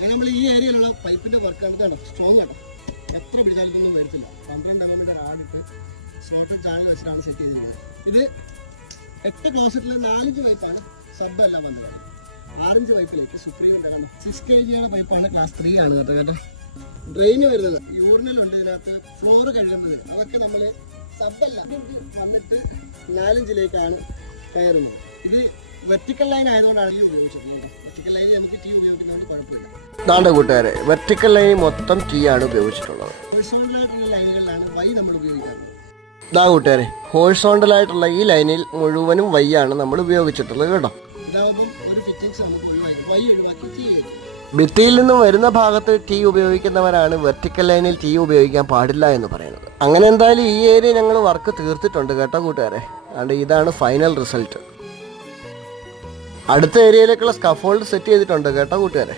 നമ്മൾ ഈ ഏരിയയിലുള്ള പൈപ്പിന്റെ വർക്കാണ്. ഇതാണ് സ്ട്രോങ് ആണ്, എത്ര പിടിച്ചാലൊന്നും വരത്തില്ല. 12 mm ആണിട്ട് സ്ലോട്ടഡ് ചാനൽ വെച്ചിട്ടാണ് സെറ്റ് ചെയ്തിരിക്കുന്നത്. ഇത് 8 ക്ലോസറ്റിൽ 4 പൈപ്പാണ്, സബ് എല്ലാം വന്നത്. 6 പൈപ്പിലേക്ക് സുപ്രീം ഉണ്ടാകാം. 6 kg പൈപ്പാണ്, ക്ലാസ് 3 ആണ് കേട്ടോ. കേട്ടോ ഡ്രെയിന് വരുന്നത് യൂറിനലുണ്ട് ഇതിനകത്ത്, ഫ്ലോറ് കഴുകുന്നത് അതൊക്കെ നമ്മൾ സബ്ബല്ല വന്നിട്ട് 4 കയറുന്നത്. ഇത് വെർട്ടിക്കൽ ലൈൻ ആയതുകൊണ്ടാണ് ഈ ഉപയോഗിച്ചിട്ടുള്ളത്. വെർട്ടിക്കൽ ലൈൻ നമുക്ക് ടീ ഉപയോഗിക്കുന്നതുകൊണ്ട് കുഴപ്പമില്ല. ഇതാണ്ട് കൂട്ടുകാരെ, വെർട്ടിക്കൽ ലൈൻ മൊത്തം ടീ ആണ് ഉപയോഗിച്ചിട്ടുള്ളത്. ഹോറിസോണ്ടലായിട്ടുള്ള ലൈനുകളിലാണ് വൈ നമ്മൾ ഉപയോഗിക്കാറുള്ളത്. ഇതാ കൂട്ടുകാരെ, ഹോറിസോണ്ടലായിട്ടുള്ള ഈ ലൈനിൽ മുഴുവനും വൈ ആണ് നമ്മൾ ഉപയോഗിച്ചിട്ടുള്ളത് കേട്ടോ. ഇതാവുമ്പം ഒരു ഫിറ്റിങ്സ് നമുക്ക് ഒഴിവാക്കി വൈ ഒഴിവാക്കി ടീ ചെയ്യും. ഭിത്തിയിൽ നിന്നും വരുന്ന ഭാഗത്ത് ടീ ഉപയോഗിക്കുന്നവരാണ് വെർട്ടിക്കൽ ലൈനിൽ ടീ ഉപയോഗിക്കാൻ പാടില്ല എന്ന് പറയുന്നത്. അങ്ങനെ എന്തായാലും ഈ ഏരിയ ഞങ്ങൾ വർക്ക് തീർത്തിട്ടുണ്ട് കേട്ടോ കൂട്ടുകാരെ. അതുകൊണ്ട് ഇതാണ് ഫൈനൽ റിസൾട്ട്. അടുത്ത ഏരിയയിലേക്കുള്ള സ്കഫോൾഡ് സെറ്റ് ചെയ്തിട്ടുണ്ട് കേട്ടോ കൂട്ടുകാരെ.